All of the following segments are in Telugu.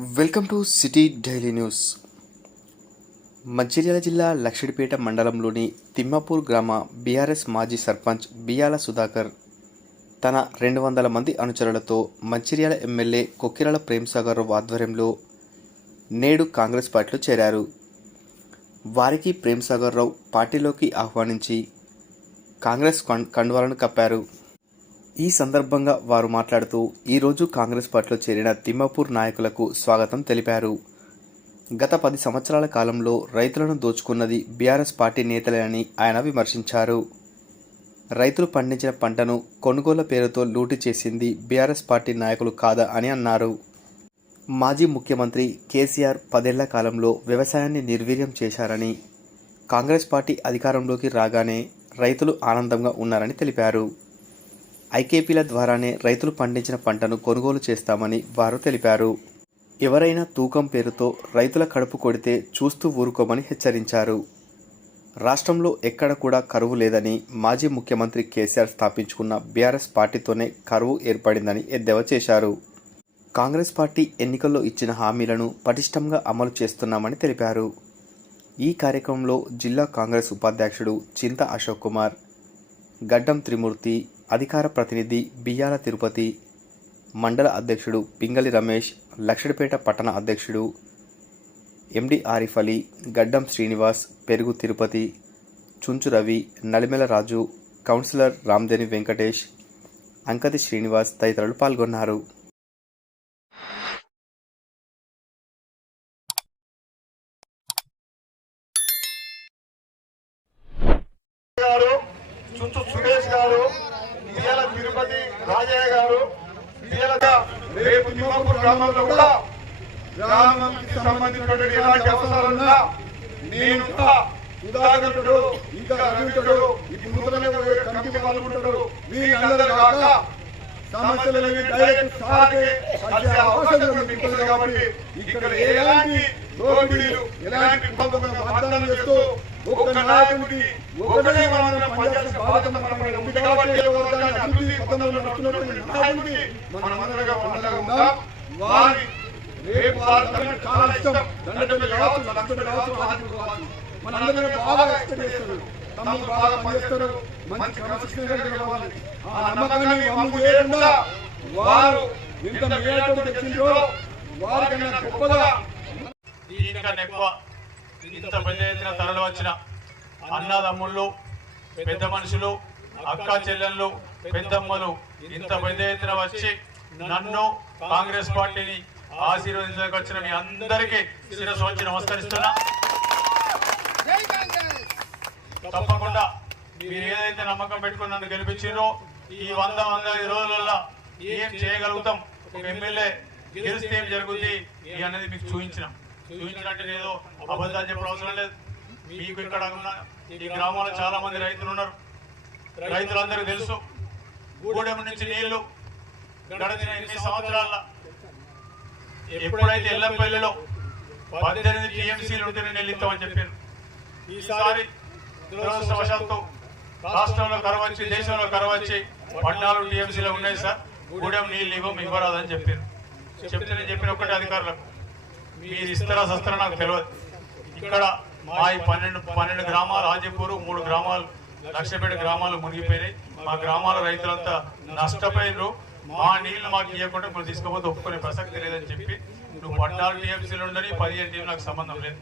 Welcome to city daily news. Mancherial జిల్లా లక్షడిపేట మండలంలోని తిమ్మాపూర్ గ్రామ బీఆర్ఎస్ మాజీ సర్పంచ్ బియాల సుధాకర్ తన రెండు వందల మంది అనుచరులతో మంచిర్యాల ఎమ్మెల్యే కొక్కిరాల ప్రేమ్సాగర్ రావు ఆధ్వర్యంలో నేడు కాంగ్రెస్ పార్టీలో చేరారు. వారికి ప్రేమ్సాగర్ రావు పార్టీలోకి ఆహ్వానించి కాంగ్రెస్ కండువాలను కప్పారు. ఈ సందర్భంగా వారు మాట్లాడుతూ ఈరోజు కాంగ్రెస్ పార్టీలో చేరిన తిమ్మపూర్ నాయకులకు స్వాగతం తెలిపారు. గత పది సంవత్సరాల కాలంలో రైతులను దోచుకున్నది బీఆర్ఎస్ పార్టీ నేతలేనని ఆయన విమర్శించారు. రైతులు పండించిన పంటను కొనుగోళ్ళ పేరుతో లూటు చేసింది బీఆర్ఎస్ పార్టీ నాయకులు కాదా అని అన్నారు. మాజీ ముఖ్యమంత్రి కేసీఆర్ పదేళ్ళ కాలంలో వ్యవసాయాన్ని నిర్వీర్యం చేశారని కాంగ్రెస్ పార్టీ అధికారంలోకి రాగానే రైతులు ఆనందంగా ఉన్నారని తెలిపారు. ఐకేపీల ద్వారానే రైతులు పండించిన పంటను కొనుగోలు చేస్తామని వారు తెలిపారు. ఎవరైనా తూకం పేరుతో రైతుల కడుపు కొడితే చూస్తూ ఊరుకోమని హెచ్చరించారు. రాష్ట్రంలో ఎక్కడ కూడా కరువు లేదని మాజీ ముఖ్యమంత్రి కేసీఆర్ స్థాపించుకున్న బీఆర్ఎస్ పార్టీతోనే కరువు ఏర్పడిందని ఎద్దేవా చేశారు. కాంగ్రెస్ పార్టీ ఎన్నికల్లో ఇచ్చిన హామీలను పటిష్టంగా అమలు చేస్తున్నామని తెలిపారు. ఈ కార్యక్రమంలో జిల్లా కాంగ్రెస్ ఉపాధ్యక్షుడు చింత అశోక్ కుమార్ గడ్డం త్రిమూర్తి అధికార ప్రతినిధి బియ్యాల తిరుపతి మండల అధ్యక్షుడు పింగళి రమేష్ లక్షడిపేట పట్టణ అధ్యక్షుడు ఎండి ఆరిఫ్ అలీ గడ్డం శ్రీనివాస్ పెరుగు తిరుపతి చుంచు రవి నలిమెల రాజు కౌన్సిలర్ రామ్దేని వెంకటేష్ అంకతి శ్రీనివాస్ తదితరులు పాల్గొన్నారు. చుంచు సురేష్ గారు తిరుపతి రాజయ్య గారు రేపు తిమ్మాపూర్ గ్రామంలో కూడా గ్రామానికి సంబంధించినటువంటి ఎలాంటి అవసరాలున్నా నేను కూడా ఉదాహరణుడు ఇంకా రవితుడు ఇప్పుడు నూతనంగా పోయే కమిటీ వాళ్ళు వీళ్ళందరూ కాక సమస్యలు డైరెక్ట్ సార్కి కలిసే అవకాశం ఉంటుంది కాబట్టి ఇక్కడ ఎలాంటి దోపిడీలు ఎలాంటి కుటుంబంలో వాగ్దానం చేస్తూ ఒక్క నాయకుడికి ఒకటే మనం పనిచేసిన బాధ్యత ఉంది కాబట్టి అభివృద్ధి పథంలో నడుస్తున్నటువంటి నాయకుడికి మనం ఉందాం. వారి రేపు వారి చాలా ఇష్టం. కావచ్చు లక్షలు కావచ్చు మన అందరినీ బాగా ఎక్స్పెక్ట్ చేస్తారు. తమ్ముడు బాగా పనిచేస్తారు. మంచి క్రమశిక్షణగా గెలవాలి ఆ నమ్మకాన్ని అమలు చేయకుండా వారు ఎంత మేరకు తెచ్చిందో వారికన్నా గొప్పగా దీనికన్నా ఎక్కువ. ఇంత పెద్ద ఎత్తున తరలి వచ్చిన అన్నదమ్ముళ్ళు పెద్ద మనుషులు అక్క చెల్లెళ్ళు పెద్దమ్మలు ఇంత పెద్ద ఎత్తున వచ్చి నన్ను కాంగ్రెస్ పార్టీని ఆశీర్వదించడానికి వచ్చిన మీ అందరికీ శిరస్సు వచ్చి నమస్కరిస్తున్నా. తప్పకుండా మీరు ఏదైతే నమ్మకం పెట్టుకుని నన్ను గెలిపించారో ఈ వంద వంద రోజులలో ఏం చేయగలుగుతాం? ఒక ఎమ్మెల్యే గెలిస్తే ఏం జరుగుతుంది అనేది మీకు చూపించినాం. చూపించినట్టు ఏదో అబద్ధాలు చెప్పడం అవసరం లేదు. మీకు ఇక్కడ ఉన్న ఈ గ్రామంలో చాలా మంది రైతులు ఉన్నారు. రైతులందరికీ తెలుసు. గూడెం నుంచి నీళ్ళు గడిచిన ఎన్ని సంవత్సరాల ఎప్పుడైతే ఎల్లంపల్లిలో పద్దెనిమిది టీఎంసీలు ఉంటేనే నేను వెళ్ళిస్తామని చెప్పాను ఈసారి దురదృష్టవశాత్తు రాష్ట్రంలో కరవచ్చి దేశంలో కరవచ్చి పద్నాలుగు టీఎంసీలో ఉన్నాయి సార్. గూడెం నీళ్ళు ఇవ్వం ఇవ్వరాదని చెప్పారు. చెప్తే నేను చెప్పిన ఒక్కటే అధికారులకు మీరు ఇస్తారా సస్తారా నాకు తెలియదు ఇక్కడ మా ఈ పన్నెండు పన్నెండు గ్రామాలు ఆజపూరు మూడు గ్రామాలు లక్షపేట గ్రామాలు మునిగిపోయినాయి. మా గ్రామాల రైతులంతా నష్టపోయినరు. మా నీళ్ళు మాకు ఇవ్వకుండా ఇప్పుడు తీసుకోపోతే ఒప్పుకునే ప్రసక్తి లేదని చెప్పి నువ్వు పద్నాలుగు టీఎంసీలు ఉండని పదిహేను టీం నాకు సంబంధం లేదు.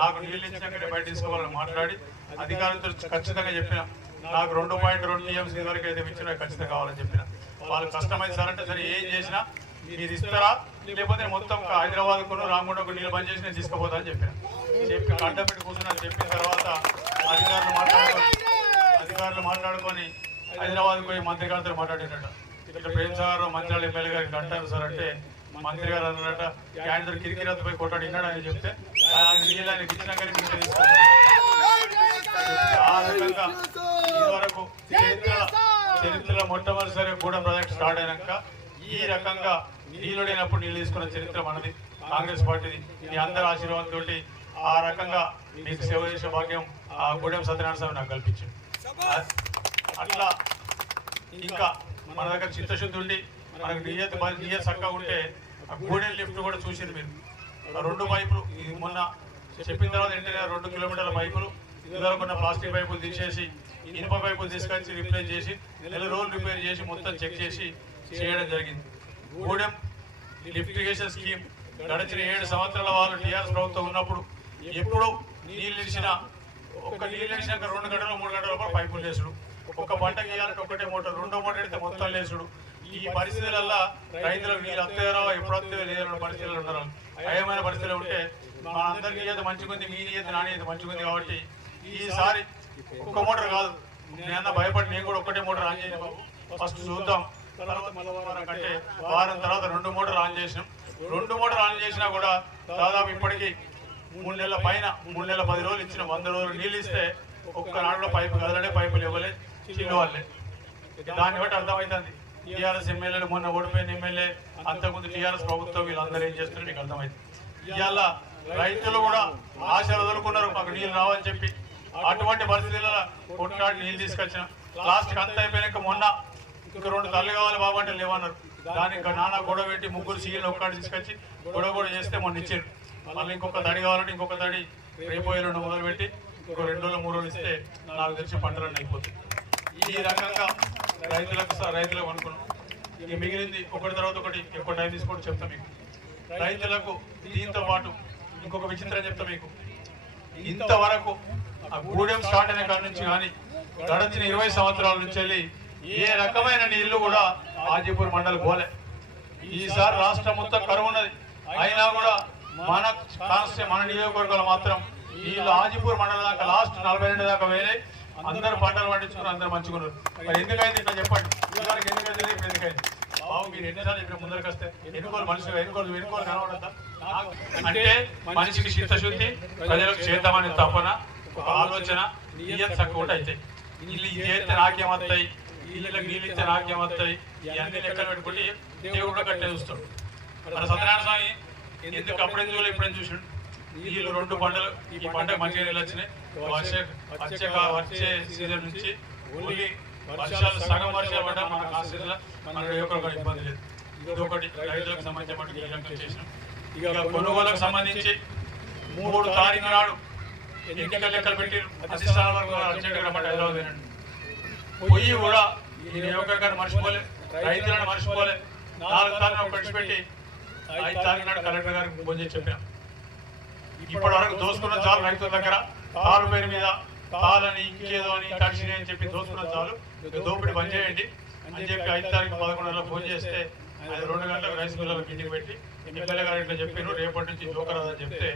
నాకు నీళ్ళు ఇచ్చినాక బయట తీసుకోవాలని మాట్లాడి అధికారులతో ఖచ్చితంగా చెప్పిన. నాకు రెండు పాయింట్ రెండు టీఎంసీ వరకు అయితే ఇచ్చినా ఖచ్చితంగా కావాలని చెప్పిన. వాళ్ళు కష్టమైంది సార్ అంటే సరే ఏం చేసినా మీరు ఇస్తారా? లేకపోతే మొత్తం హైదరాబాద్ కొను రామగుండకు నీళ్ళు బంద్ చేసి నేను తీసుకుపోతా అని చెప్పిన. చెప్పి కంట పెట్టి కూర్చున్నా చెప్పిన తర్వాత అధికారులు మాట్లాడుకొని అధికారులు మాట్లాడుకొని హైదరాబాద్ పోయి మంత్రి గారితో మాట్లాడినట్ట ఇక్కడ ప్రేమ్ సార్ మంత్రాలు ఎమ్మెల్యే గారికి అంటారు సార్ అంటే మంత్రి గారు అన్నట క్యాండర్ కిరికిరాత పోయి కొట్టాడు విన్నాడు? అని చెప్తే ఆయన నీళ్ళు ఆయనకి ఇచ్చినాక మీకు తీసుకుంటారు ఆ రకంగా ఇదివరకు చరిత్ర చరిత్రలో మొట్టమొదటిసారి గూడెం ప్రాజెక్ట్ స్టార్ట్ అయినాక ఈ రకంగా నీళ్ళుడైనప్పుడు నీళ్ళు తీసుకున్న చరిత్ర మనది కాంగ్రెస్ పార్టీది. మీ అందరి ఆశీర్వాదంతో ఆ రకంగా మీకు సేవ చేసే భాగ్యం ఆ గూడెం సత్యనారాయణ స్వామి నాకు కల్పించింది అట్లా ఇంకా మన దగ్గర చిత్తశుద్ధి ఉండి మనకు నియత నియత చక్కగా ఉంటే ఆ గూడెం లిఫ్ట్ కూడా చూసింది మీరు. రెండు పైపులు ఇది మొన్న చెప్పిన తర్వాత ఏంటంటే రెండు కిలోమీటర్ల పైపులు ఇందులో ఉన్న ప్లాస్టిక్ పైపులు తీసేసి ఇనుప పైపులు తీసుకొచ్చి రిప్లేస్ చేసి నెల రోజులు రిపేర్ చేసి మొత్తం చెక్ చేసి చేయడం జరిగింది. గూడెం లిఫ్టిగేషన్ స్కీమ్ గడిచిన ఏడు సంవత్సరాల వాళ్ళు టీఆర్ఎస్ ప్రభుత్వం ఉన్నప్పుడు ఎప్పుడు నీళ్ళు ఇచ్చిన ఒక నీళ్ళు ఇచ్చినాక రెండు గంటలు మూడు గంటల లోపల పైపులు లేసుడు. ఒక పంట గీయాలంటే ఒకటే మోటార్ రెండో మోటార్ అయితే మొత్తం లేసుడు. ఈ పరిస్థితులల్లో రైతులకు నీళ్ళు వస్తాయో ఎప్పుడు వస్తాయో లేదన్న పరిస్థితులు ఉన్నారు. భయమైన పరిస్థితులు ఉంటే మా అందరికీ ఏదో మంచిగా ఉంది మీ ఏదో నాణ్యత మంచిగుంది మంచిగా ఉంది కాబట్టి ఈసారి ఒక్క మోటార్ కాదు. నేను భయపడి నేను కూడా ఒకటే మోటార్ ఆన్ చేయను బాబు. ఫస్ట్ చూద్దాం. తర్వాత వారం తర్వాత రెండు మోటార్ ఆన్ చేసినాం. రెండు మోటార్ ఆన్ చేసినా కూడా దాదాపు ఇప్పటికీ మూడు నెలల పైన మూడు నెలల పది రోజులు ఇచ్చిన వంద రోజులు నీళ్ళు ఇస్తే ఒక్క నాడులో పైపు కదలడే పైపులు ఇవ్వలే చిన్న వాళ్ళే. దాన్ని బట్టి అర్థమవుతుంది టీఆర్ఎస్ ఎమ్మెల్యేలు మొన్న ఓడిపోయిన ఎమ్మెల్యే అంతకుముందు టీఆర్ఎస్ ప్రభుత్వం వీళ్ళందరూ ఏం చేస్తున్నారు మీకు అర్థమైంది. ఇవాళ రైతులు కూడా ఆశలు వదులుకున్నారు మాకు నీళ్ళు రావని చెప్పి. అటువంటి పరిస్థితులలో కొట్లాడి నీళ్ళు తీసుకొచ్చిన. లాస్ట్ అంత అయిపోయినాక మొన్న ఇంకా రెండు తల్లి కావాలి బాబు అంటే లేవన్నారు. దానికి ఇంకా నాన్న గొడవ పెట్టి ముగ్గురు సీఎలు ఒక్కటి తీసుకొచ్చి గొడవ కూడా చేస్తే మొన్న ఇచ్చారు. మళ్ళీ ఇంకొక తడి కావాలంటే ఇంకొక తడి రేపు రెండు మొదలు పెట్టి ఇంకో రెండు రోజులు మూడు రోజులు ఇస్తే నాకు తెలిసి పంటలన్నీ అయిపోతాయి. ఈ రకంగా రైతులకు రైతులకు అనుకున్నాం. ఇక మిగిలింది ఒకటి తర్వాత ఒకటి ఎక్కువ టైం తీసుకొని చెప్తా మీకు. రైతులకు దీంతో పాటు ఇంకొక విచిత్రం చెప్తా మీకు. ఇంతవరకు ఆ గూడెం స్టార్ట్ అయిన కాడ నుంచి కానీ గడచిన ఇరవై సంవత్సరాల నుంచి వెళ్ళి ఏ రకమైన నీళ్ళు కూడా హాజీపూర్ మండలి పోలే. ఈసారి రాష్ట్రం మొత్తం కరువు ఉన్నది అయినా కూడా మన కాన్స్టే మన నియోజకవర్గాలు మాత్రం వీళ్ళు హాజీపూర్ మండలం దాకా లాస్ట్ నలభై రెండు దాకా వేరే అందరు పంటలు పండించుకున్నారు అందరు మంచుకున్నారు మరి ఎందుకైంది ఇట్లా చెప్పండి. ఇదివరకు ఎందుకైతే ఎందుకైంది? బాబు మీరు ఎన్నిసార్లు ఇక్కడ ముందరికి వస్తే ఎన్నుకోలు మనుషులు ఎన్నుకోలు ఎన్నుకోలు కనబడతా అంటే మనిషికి చిత్తశుద్ధి ప్రజలకు చేద్దామని తపన. ఒక ఆలోచన నియత్ తక్కువ అవుతాయి వీళ్ళు ఇది చేస్తే నాకేమవుతాయి? వీళ్ళకి నీళ్ళు ఇస్తే నాకేమవుతాయి? ఇవన్నీ లెక్కలు పెట్టుకుంటే దేవుడు కట్టే చూస్తాడు మన సత్యనారాయణ స్వామి ఎందుకు అప్పుడేం చూడలేదు ఇప్పుడేం చూసాడు? వీళ్ళు రెండు పంటలు ఈ పంట మంచిగా నీళ్ళు వచ్చినాయి వచ్చే వచ్చే వచ్చే సీజన్ నుంచి ఓన్లీ వర్షాలు సగం వర్షాలు పడ్డా మన కాన్స్టిట్యూన్సీలో మన యొక్క ఇబ్బంది లేదు. ఇది ఒకటి రైతులకు సంబంధించిన మటుకు ఈ చేసినాం. ఇక కొనుగోలుకు సంబంధించి మూడు తారీఖు నాడు ఎన్నికల లెక్కలు పెట్టి అధిష్టానం వరకు అర్జెంట్ రమ్మంటే హైదరాబాద్ వినండి కూడా ఈ నియోజకవర్గాన్ని మర్చిపోలే రైతులను మర్చిపోలే. నాలుగు తారీఖు పెట్టి ఐదు తారీఖు నాడు కలెక్టర్ గారికి ఫోన్ చేసి చెప్పాం ఇప్పటి వరకు దోసుకున్న చాలు రైతుల దగ్గర. తాలు పేరు మీద పాలని ఇంకేదో అని టక్సీని అని చెప్పి దోసుకున్న చాలు. దోపిడి బంద్ చేయండి అని చెప్పి ఐదు తారీఖు పదకొండు ఫోన్ చేస్తే ఆయన రెండు గంటలకు రైస్ మిల్లకు ఇంటికి పెట్టి ఎమ్మెల్యే గారు ఇట్లా చెప్పారు రేపటి నుంచి జోకరాదని చెప్తే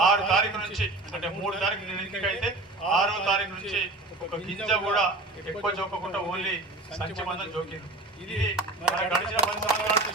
ఆరు తారీఖు నుంచి అంటే మూడు తారీఖు నేను ఎన్నికైతే ఆరో తారీఖు నుంచి ఒక గింజ కూడా ఎక్కువ జోకకుండా ఓన్లీ సంచి మందం జోకింది ఇది గడిచిన పది సంవత్సరాల నుంచి